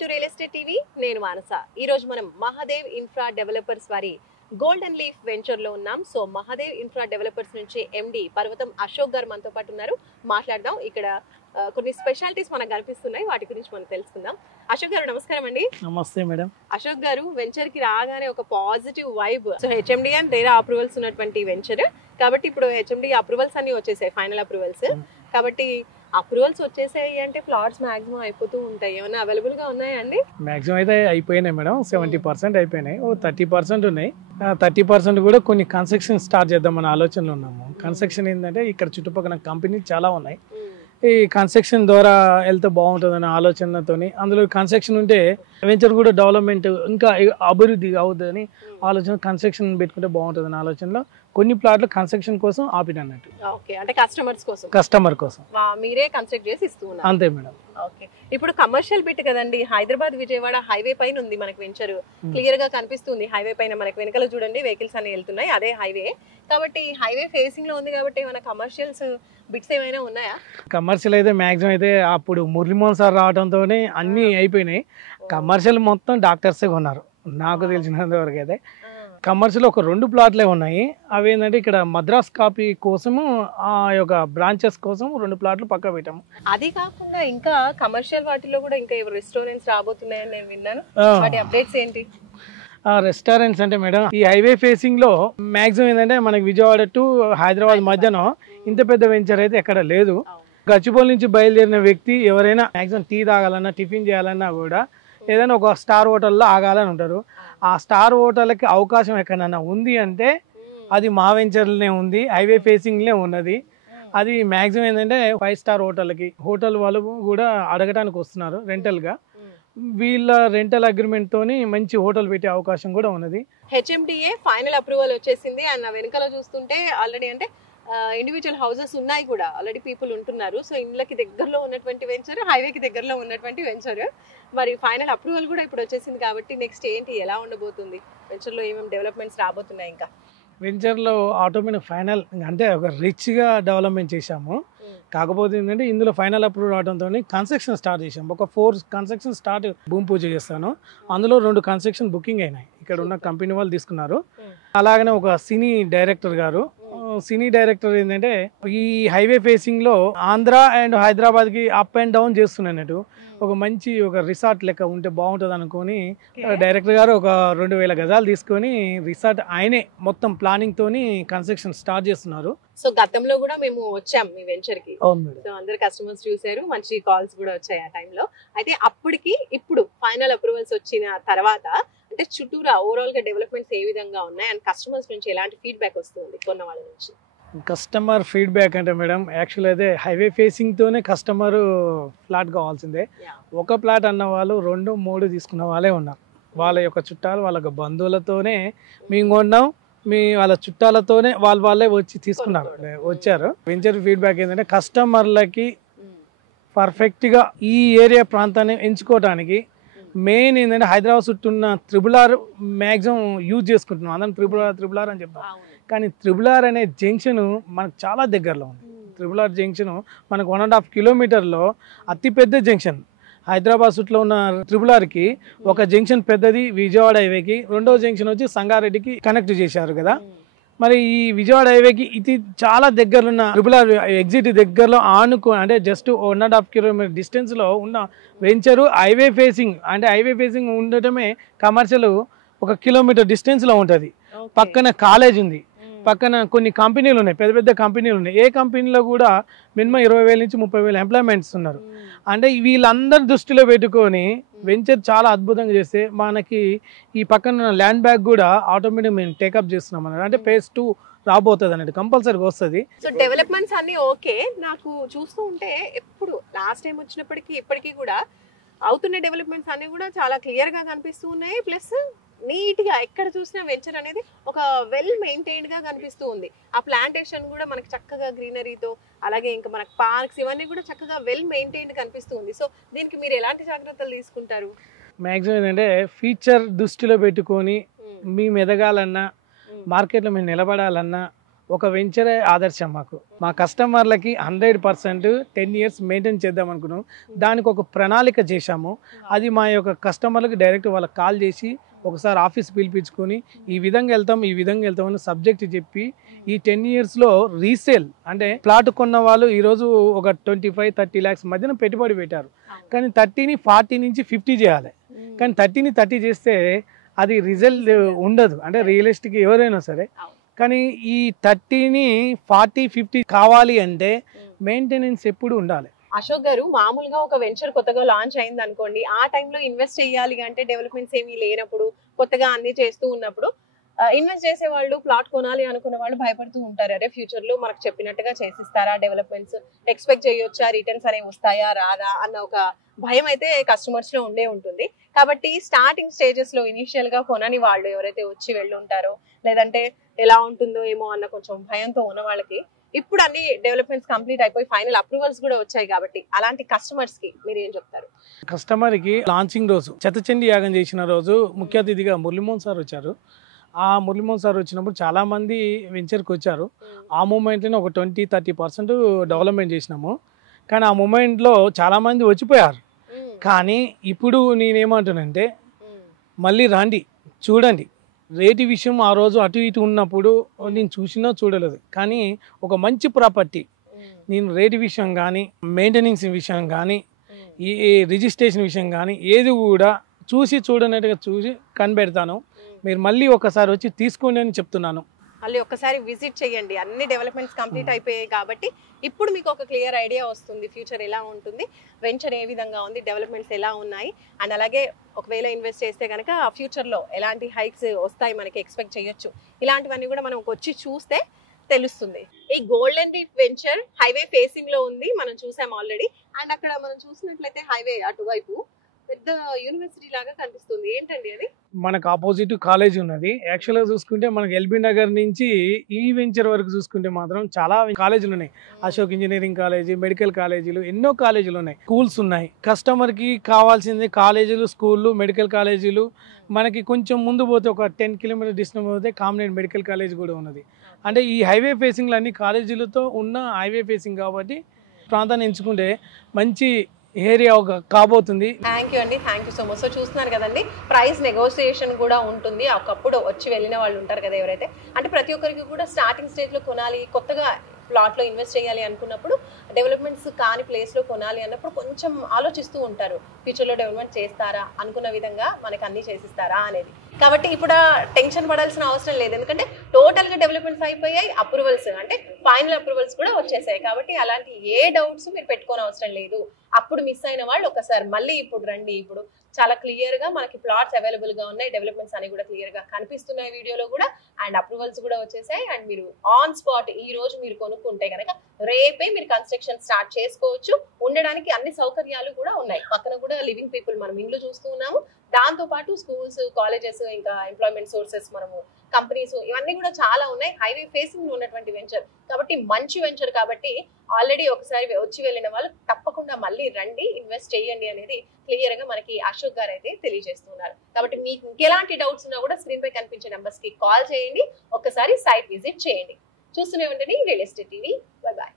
To real estate TV. నేను మానస. ఈ రోజు మనం మహాదేవ్ ఇన్ఫ్రా డెవలపర్స్ వారి గోల్డెన్ లీఫ్ వెంచర్ లో ఉన్నాం. సో మహాదేవ్ ఇన్ఫ్రా డెవలపర్స్ నుంచి ఎండి పర్వతం అశోక్ గారు మనతో పాటు ఉన్నారు. మాట్లాడదాం. ఇక్కడ కొన్ని స్పెషాలిటీస్ మనకు కనిపిస్తున్నాయి, వాటి గురించి మనం తెలుసుకుందాం. అశోక్ గారు నమస్కారం అండి. నమస్తే మేడం. అశోక్ గారు, వెంచర్ కి రాగానే ఒక positive vibe. So HMD and RERA approvals ఉన్నటువంటి వెంచర్ కాబట్టి ఇప్పుడు హెచ్ఎండి అప్రూవల్స్ అన్ని వచ్చేసాయి, ఫైనల్ అప్రూవల్స్. కాబట్టి అప్రూవల్స్ వచ్చేసాయి అంటే ఫ్లాట్స్ మాక్సిమం అయిపోతూ ఉంటాయి. ఏమైనా అవైలబుల్ గా ఉన్నాయా అండి? మాక్సిమం అయితే అయిపోయినాయి మేడం. 70% అయిపోయినాయి. 30% ఉన్నాయి. 30% కూడా కొన్ని కన్స్ట్రక్షన్ స్టార్ట్ చేద్దామని ఆలోచనలో ఉన్నాము. కన్స్ట్రక్షన్ ఏంటంటే ఇక్కడ చుట్టుపక్కల కంపెనీ చాలా ఉన్నాయి. ఈ కన్స్ట్రక్షన్ ద్వారా వెళ్తే బాగుంటుందనే ఆలోచనతోని, అందులో కన్స్ట్రక్షన్ ఉంటే వెంచర్ కూడా డెవలప్మెంట్ ఇంకా అభివృద్ధి అవుతుందని ఆలోచన, కన్స్ట్రక్షన్ పెట్టుకుంటే బాగుంటుందని ఆలోచనలో కొన్ని ప్లాట్లు కన్స్ట్రక్షన్ కోసం ఆపినట్టు. ఓకే, అంటే కస్టమర్ కోసం మీరే కన్స్ట్రక్ట్ చేసి ఇస్తున్నారు. అంతే మేడం. ఓకే, ఇప్పుడు కమర్షియల్ బిట్ కదండి, హైదరాబాద్ విజయవాడ హైవే పైన ఉంది మనకి వెంచర్. క్లియర్ గా కనిపిస్తుంది హైవే పైన. మనకి వెనకాల చూడండి వెహికల్స్ అన్ని వెళ్తున్నాయి, అదే హైవే. కాబట్టి హైవే ఫేసింగ్ లో ఉంది కాబట్టి మన కమర్షియల్స్ బిట్స్ ఏమైనా ఉన్నాయా? కమర్షియల్ అయితే మాక్సిమం అయితే అప్పుడు మురళీమోహన్ సార్ రావడంతో అన్ని అయిపోయినాయి. కమర్షియల్ మొత్తం డాక్టర్సే కొన్నారు నాకు తెలిసినంత వరకు. అయితే కమర్షియల్ ఒక 2 ప్లాట్లే ఉన్నాయి. అవి ఏంటంటే ఇక్కడ మద్రాస్ కాపీ కోసము, ఆ యొక్క బ్రాంచెస్ కోసం 2 ప్లాట్లు పక్క పెట్టాము. అది కాకుండా ఇంకా కమర్షియల్ వాటిలో కూడా ఇంకా రెస్టారెంట్స్ రాబోతున్నాయని నేను విన్నాను. వాటి అప్డేట్స్ ఏంటి? రెస్టారెంట్స్ అంటే మేడం, ఈ హైవే ఫేసింగ్ లో మాక్సిమం ఏంటంటే మనకి విజయవాడ టు హైదరాబాద్ మధ్యన ఇంత పెద్ద వెంచర్ అయితే ఎక్కడ లేదు. గచ్చిబౌలి నుంచి బయలుదేరిన వ్యక్తి ఎవరైనా మాక్సిమం టీ తాగాలన్నా, టిఫిన్ చేయాలన్నా కూడా ఏదైనా ఒక స్టార్ హోటల్లో ఆగాలని ఉంటారు. ఆ స్టార్ హోటల్కి అవకాశం ఎక్కడన్నా ఉంది అంటే అది మా వెంచర్లోనే ఉంది, హైవే ఫేసింగ్లే ఉన్నది. అది మాక్సిమం ఏంటంటే 5 స్టార్ హోటల్ వాళ్ళు కూడా అడగడానికి వస్తున్నారు రెంటల్గా. వీళ్ళ రెంటల్ అగ్రిమెంట్ తోని మంచి హోటల్ పెట్టే అవకాశం కూడా ఉన్నది. హెచ్ఎండిఏ ఫైనల్ అప్రూవల్ వచ్చేసింది. అండ్ వెనకాల చూస్తుంటే ఆల్రెడీ అంటే ఇండివిజువల్ హౌసెస్ ఉన్నాయి కూడా, ఆల్రెడీ పీపుల్ ఉంటున్నారు. సో ఇళ్ళకి దగ్గరలో ఉన్నటువంటి వెంచర్, హైవేకి దగ్గరలో ఉన్నటువంటి వెంచర్. మరి ఫైనల్ అప్రూవల్ కూడా ఇప్పుడు వచ్చేసింది కాబట్టి నెక్స్ట్ ఏంటి, ఎలా ఉండబోతుంది వెంచర్లో, ఏమేమి డెవలప్మెంట్స్ రాబోతున్నాయి? ఇంకా వెంచర్లో ఆటోమేటిక్ ఫైనల్ అంటే ఒక రిచ్గా డెవలప్మెంట్ చేశాము. కాకపోతే ఏంటంటే ఇందులో ఫైనల్ అప్రూవల్ రావడంతో కన్స్ట్రక్షన్ స్టార్ట్ చేసాము. ఒక 4 కన్స్ట్రక్షన్ స్టార్ట్ భూమి పూజ చేస్తాను. అందులో 2 కన్స్ట్రక్షన్ బుకింగ్ అయినాయి. ఇక్కడ ఉన్న కంపెనీ వాళ్ళు తీసుకున్నారు. అలాగనే ఒక సినీ డైరెక్టర్ గారు, సినీ డైరెక్టర్ ఏంటంటే ఈ హైవే ఫేసింగ్ లో ఆంధ్ర అండ్ హైదరాబాద్ కి అప్ అండ్ డౌన్ చేస్తున్నట్టు ఒక మంచి ఒక రిసార్ట్ లెక్క ఉంటే బాగుంటుంది అనుకొని డైరెక్టర్ గారు ఒక 2000 గజాలు తీసుకొని రిసార్ట్ ఆయనే మొత్తం ప్లానింగ్ తోని కన్స్ట్రక్షన్ స్టార్ట్ చేస్తున్నారు. సో గతంలో కూడా మేము వచ్చాం మీ వెంచర్ కి. సో అందరు కస్టమర్స్ చూసారు, మంచి కాల్స్ కూడా వచ్చాయి ఆ టైంలో. అయితే అప్పటికి ఇప్పుడు ఫైనల్ అప్రూవల్స్ వచ్చిన తర్వాత అంటే చుట్టూరా ఓవరాల్ గా డెవలప్మెంట్స్ ఏ విధంగా ఉన్నాయి అండ్ కస్టమర్స్ నుంచి ఎలాంటి ఫీడ్బ్యాక్ వస్తుంది కొన్న వాళ్ళ నుంచి? కస్టమర్ ఫీడ్బ్యాక్ అంటే మేడం, యాక్చువల్ అయితే హైవే ఫేసింగ్ తోనే కస్టమర్ ఫ్లాట్ కావాల్సిందే. ఒక ప్లాట్ అన్న వాళ్ళు 2, 3 తీసుకున్న వాళ్ళే ఉన్నారు. వాళ్ళ యొక్క చుట్టాలు, వాళ్ళ బంధువులతోనే మేము కొన్నాం, వాళ్ళ చుట్టాలతోనే వాళ్ళే వచ్చి వచ్చారు. వెంచర్ ఫీడ్బ్యాక్ ఏంటంటే కస్టమర్లకి పర్ఫెక్ట్గా ఈ ఏరియా ప్రాంతాన్ని ఎంచుకోవడానికి మెయిన్ ఏంటంటే హైదరాబాద్ చుట్టూ ఉన్న త్రిబుల్-ఆర్ మ్యాక్సిమం యూజ్ చేసుకుంటున్నాం. అందరం త్రిబుల్-ఆర్ అని చెప్తాం, కానీ త్రిబుల్-ఆర్ అనే జంక్షన్ మనకు చాలా దగ్గరలో ఉంది. త్రిబుల్-ఆర్ జంక్షన్ మనకు 1.5 కిలోమీటర్లో అతిపెద్ద జంక్షన్. హైదరాబాద్ చుట్టూ ఉన్న త్రిబుల్-ఆర్కి ఒక జంక్షన్ పెద్దది విజయవాడ హైవేకి, రెండో జంక్షన్ వచ్చి సంగారెడ్డికి కనెక్ట్ చేశారు కదా. మరి ఈ విజయవాడ హైవేకి ఇది చాలా దగ్గరలో ఉన్న త్రిబుల్-ఆర్ ఎగ్జిట్ దగ్గరలో ఆనుకో అంటే జస్ట్ 1.5 కిలోమీటర్ డిస్టెన్స్లో ఉన్న వెంచరు హైవే ఫేసింగ్. అంటే హైవే ఫేసింగ్ ఉండటమే కమర్షియల్ 1 కిలోమీటర్ డిస్టెన్స్లో ఉంటుంది. పక్కన కాలేజ్ ఉంది, పక్కన కొన్ని కంపెనీలు ఉన్నాయి, పెద్ద పెద్ద కంపెనీలు ఉన్నాయి. ఏ కంపెనీలో కూడా మినిమం 20,000 నుంచి 30,000 ఎంప్లాయ్మెంట్స్ ఉన్నారు. అంటే వీళ్ళందరి దృష్టిలో పెట్టుకొని వెంచర్ చాలా అద్భుతంగా చేస్తే మనకి ఈ పక్కన ల్యాండ్ బ్యాగ్ కూడా ఆటోమేటిక్ మేము టేకప్ చేస్తున్నాం అన్నట్టు. అంటే phase 2 రాబోతుంది అన్నట్టు, కంపల్సరీగా వస్తుంది. సో డెవలప్మెంట్స్ అన్ని ఓకే. నాకు చూస్తూ ఉంటే ఎప్పుడు లాస్ట్ టైం వచ్చినప్పటికీ ఇప్పటికీ కూడా అవుతున్న డెవలప్మెంట్స్ అన్ని కూడా చాలా క్లియర్ గా కనిపిస్తూ ఉన్నాయి. ప్లస్ నీట్ గా ఎక్కడ చూసినా వెంచర్ అనేది ఒక వెల్ మెయింటైన్డ్ గా కనిపిస్తూ ఉంది. ఆ ప్లాంటేషన్ కూడా మనకి చక్కగా గ్రీనరీతో, అలాగే ఇంకా మనకి పార్క్స్ ఇవన్నీ కూడా చక్కగా వెల్ మెయింటైన్డ్ కనిపిస్తూ ఉంది. సో దీనికి మీరు ఎలాంటి జాగ్రత్తలు తీసుకుంటారు? మ్యాక్సిమం ఏంటంటే ఫీచర్ దృష్టిలో పెట్టుకొని మేము ఎదగాలన్నా, మార్కెట్లో మేము నిలబడాలన్నా ఒక వెంచరే ఆదర్శం మాకు. మా కస్టమర్లకి 100% 10 years మెయింటైన్ చేద్దాం అనుకున్నాం. దానికి ఒక ప్రణాళిక చేశాము. అది మా యొక్క కస్టమర్లకు డైరెక్ట్ వాళ్ళకి కాల్ చేసి ఒకసారి ఆఫీస్ పిలిపించుకొని ఈ విధంగా వెళ్తాం అని సబ్జెక్ట్ చెప్పి ఈ 10 yearsలో రీసేల్ అంటే ప్లాట్ కొన్న వాళ్ళు ఈరోజు ఒక 25-30 lakhs మధ్యన పెట్టుబడి పెట్టారు. కానీ 30ని 40 నుంచి 50 చేయాలి. కానీ 30ని 30 చేస్తే అది రిజల్ట్ ఉండదు. అంటే రియలిస్టిక్ ఎవరైనా సరే. కానీ ఈ 30ని 40-50 కావాలి అంటే మెయింటెనెన్స్ ఎప్పుడు ఉండాలి. అశోక్ గారు, మామూలుగా ఒక వెంచర్ కొత్తగా లాంచ్ అయింది అనుకోండి, ఆ టైంలో ఇన్వెస్ట్ చేయాలి అంటే డెవలప్మెంట్స్ ఏమీ లేనప్పుడు, కొత్తగా అన్ని చేస్తూ ఉన్నప్పుడు ఇన్వెస్ట్ చేసే వాళ్ళు, ప్లాట్ కొనాలి అనుకున్న వాళ్ళు భయపడుతూ ఉంటారు. అరే ఫ్యూచర్ లో మనకు చెప్పినట్టుగా చేసిస్తారా, డెవలప్మెంట్స్ ఎక్స్పెక్ట్ చేయొచ్చా, రిటర్న్స్ అనేవి వస్తాయా రాదా అన్న ఒక భయం అయితే కస్టమర్స్ లో ఉండే ఉంటుంది. కాబట్టి స్టార్టింగ్ స్టేజెస్ లో ఇనిషియల్ గా కొనని వాళ్ళు ఎవరైతే వచ్చి వెళ్ళి ఉంటారో, లేదంటే ఎలా ఉంటుందో ఏమో అన్న కొంచెం భయంతో ఉన్న వాళ్ళకి ఇప్పుడు అన్ని డెవలప్మెంట్స్ కంప్లీట్ అయిపోయి ఫైనల్ అప్రూవల్స్ కూడా వచ్చాయి కాబట్టి అలాంటి కస్టమర్స్ కి మీరు ఏం చెప్తారు? కస్టమర్ కి లాంచింగ్ రోజు శతచండీ యాగం చేసిన రోజు ముఖ్య అతిథిగా మురళీమోహన్ సార్ వచ్చారు. ఆ మురళీమోహన్ సార్ వచ్చినప్పుడు చాలా మంది వెంచర్కి వచ్చారు. ఆ మూమెంట్లోనే ఒక 20-30% డెవలప్మెంట్ చేసినాము. కానీ ఆ మూమెంట్లో చాలా మంది వచ్చిపోయారు. కానీ ఇప్పుడు నేనేమంటానంటే మళ్ళీ రండి, చూడండి. రేటు విషయం ఆ రోజు అటు ఇటు ఉన్నప్పుడు నేను చూసినా చూడలేదు. కానీ ఒక మంచి ప్రాపర్టీ నేను రేటు విషయం కానీ, మెయింటెనెన్స్ విషయం కానీ, ఈ రిజిస్ట్రేషన్ విషయం కానీ ఏది కూడా చూడనట్టుగా చూసి కనిపెడతాను. మీరు మళ్ళీ ఒకసారి వచ్చి తీసుకోండి అని చెప్తున్నాను. మళ్ళీ ఒకసారి విజిట్ చేయండి. అన్ని డెవలప్మెంట్స్ కంప్లీట్ అయిపోయాయి కాబట్టి ఇప్పుడు మీకు ఒక క్లియర్ ఐడియా వస్తుంది ఫ్యూచర్ ఎలా ఉంటుంది, వెంచర్ ఏ విధంగా ఉంది, డెవలప్మెంట్స్ ఎలా ఉన్నాయి, అండ్ అలాగే ఒకవేళ ఇన్వెస్ట్ చేస్తే కనుక ఫ్యూచర్లో ఎలాంటి హైక్స్ వస్తాయి మనకి ఎక్స్పెక్ట్ చేయొచ్చు. ఇలాంటివన్నీ కూడా మనం వచ్చి చూస్తే తెలుస్తుంది. ఈ golden reef venture highway facing లో ఉంది, మనం చూసాం ఆల్రెడీ. అండ్ అక్కడ మనం చూసినట్లయితే హైవే అటువైపు పెద్ద యూనివర్సిటీ లాగా కనిపిస్తుంది. ఏంటండి అది? మనకు ఆపోజిట్ కాలేజ్ ఉన్నది. యాక్చువల్గా చూసుకుంటే మనకి ఎల్బీ నగర్ నుంచి ఈ వెంచర్ వరకు చూసుకుంటే మాత్రం చాలా కాలేజీలు ఉన్నాయి. అశోక్ ఇంజనీరింగ్ కాలేజీ, మెడికల్ కాలేజీలు, ఎన్నో కాలేజీలు ఉన్నాయి, స్కూల్స్ ఉన్నాయి. కస్టమర్కి కావాల్సింది కాలేజీలు, స్కూళ్ళు, మెడికల్ కాలేజీలు. మనకి కొంచెం ముందు పోతే ఒక 10 kilometers డిస్టెన్స్ పోతే కామినేట్ మెడికల్ కాలేజ్ కూడా ఉన్నది. అంటే ఈ హైవే ఫేసింగ్లు అన్ని కాలేజీలతో ఉన్న హైవే ఫేసింగ్ కాబట్టి ప్రాంతాన్ని ఎంచుకుంటే మంచి ఏరియా కాబోతుంది. థ్యాంక్ యూ అండి, thank you so much. So చూస్తున్నారు కదండి, ప్రైస్ నెగోసియేషన్ కూడా ఉంటుంది. ఒకప్పుడు వచ్చి వెళ్ళిన వాళ్ళు ఉంటారు కదా ఎవరైతే, అంటే ప్రతి ఒక్కరికి కూడా స్టార్టింగ్ స్టేజ్ లో కొనాలి, కొత్తగా ప్లాట్ లో ఇన్వెస్ట్ చేయాలి అనుకున్నప్పుడు, డెవలప్మెంట్స్ కాని ప్లేస్ లో కొనాలి అన్నప్పుడు కొంచెం ఆలోచిస్తూ ఉంటారు, ఫ్యూచర్ లో డెవలప్మెంట్ చేస్తారా, అనుకున్న విధంగా మనకి అన్ని చేసిస్తారా అనేది. కాబట్టి ఇప్పుడు టెన్షన్ పడాల్సిన అవసరం లేదు, ఎందుకంటే టోటల్ గా డెవలప్మెంట్స్ అయిపోయాయి, అప్రూవల్స్ అంటే ఫైనల్ అప్రూవల్స్ కూడా వచ్చేసాయి. కాబట్టి అలాంటి ఏ డౌట్స్ మీరు పెట్టుకోని అవసరం లేదు. అప్పుడు మిస్ అయిన వాళ్ళు ఒకసారి మళ్ళీ ఇప్పుడు రండి. ఇప్పుడు చాలా క్లియర్ గా మనకి ప్లాట్స్ అవైలబుల్ గా ఉన్నాయి, డెవలప్మెంట్స్ అన్ని కూడా క్లియర్ గా కనిపిస్తున్నాయి వీడియోలో కూడా, అండ్ అప్రూవల్స్ కూడా వచ్చేసాయి. అండ్ మీరు ఆన్ స్పాట్ ఈ రోజు మీరు కొనుక్కుంటే కనుక రేపే మీరు కన్స్ట్రక్షన్ స్టార్ట్ చేసుకోవచ్చు. ఉండడానికి అన్ని సౌకర్యాలు కూడా ఉన్నాయి. పక్కన కూడా లివింగ్ పీపుల్ మనం ఇండ్లు చూస్తూ ఉన్నాము. దాంతో పాటు స్కూల్స్, కాలేజెస్, ఇంకా ఎంప్లాయ్మెంట్ సోర్సెస్, మనము కంపెనీస్, ఇవన్నీ కూడా చాలా ఉన్నాయి. హైవే ఫేసింగ్ లో ఉన్నటువంటి వెంచర్ కాబట్టి మంచి వెంచర్ కాబట్టి ఆల్రెడీ ఒకసారి వచ్చి వెళ్ళిన వాళ్ళు తప్పకుండా మళ్ళీ రండి, ఇన్వెస్ట్ చేయండి అనేది క్లియర్ గా మనకి అశోక్ గారు అయితే తెలియజేస్తున్నారు. కాబట్టి మీకు ఇంకెలాంటి డౌట్స్ ఉన్నా కూడా స్క్రీన్ పై కనిపించే నెంబర్స్ కి కాల్ చేయండి, ఒక్కసారి సైట్ విజిట్ చేయండి. చూస్తూనే ఉండండి real estate TV. Bye bye.